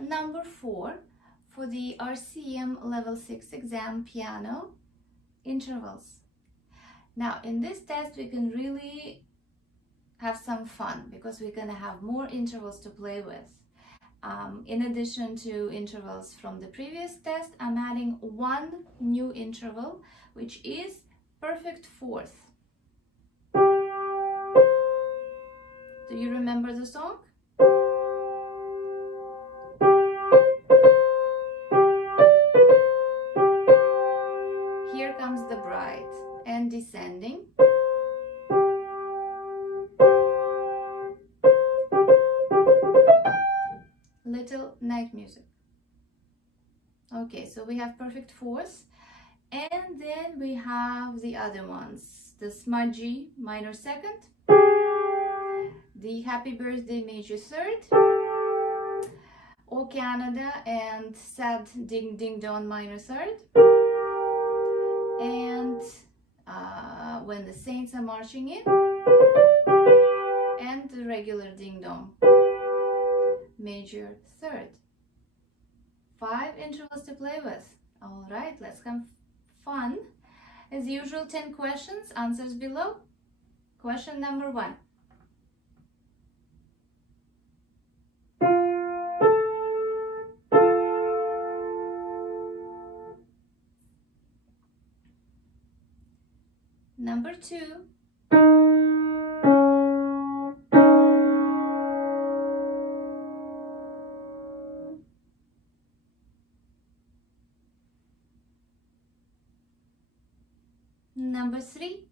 number 4 for the RCM level 6 exam piano, intervals. Now in this test we can really have some fun because we're going to have more intervals to play with. In addition to intervals from the previous test, I'm adding one new interval, which is perfect fourth. Do you remember the song? Here comes the bride and descending. Little night music. Okay, so we have perfect fourth, and then we have the other ones: the smudgy minor second, the happy birthday major third, O Canada and sad ding ding dong minor third, and when the saints are marching in, and the regular ding dong major third. 5 intervals to play with. All right, let's have fun. As usual, 10 questions, answers below. Question number 1. Number 2. Number 3.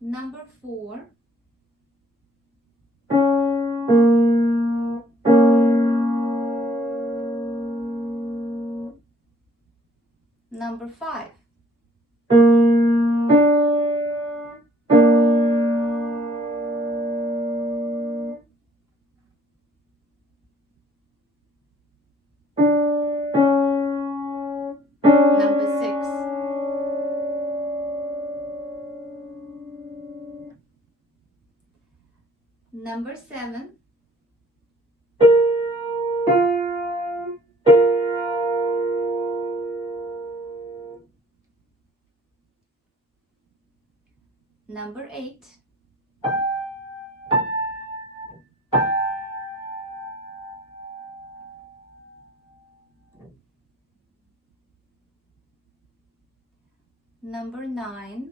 Number 4. Number 5. Number 6. Number 7. Number 8. Number 9.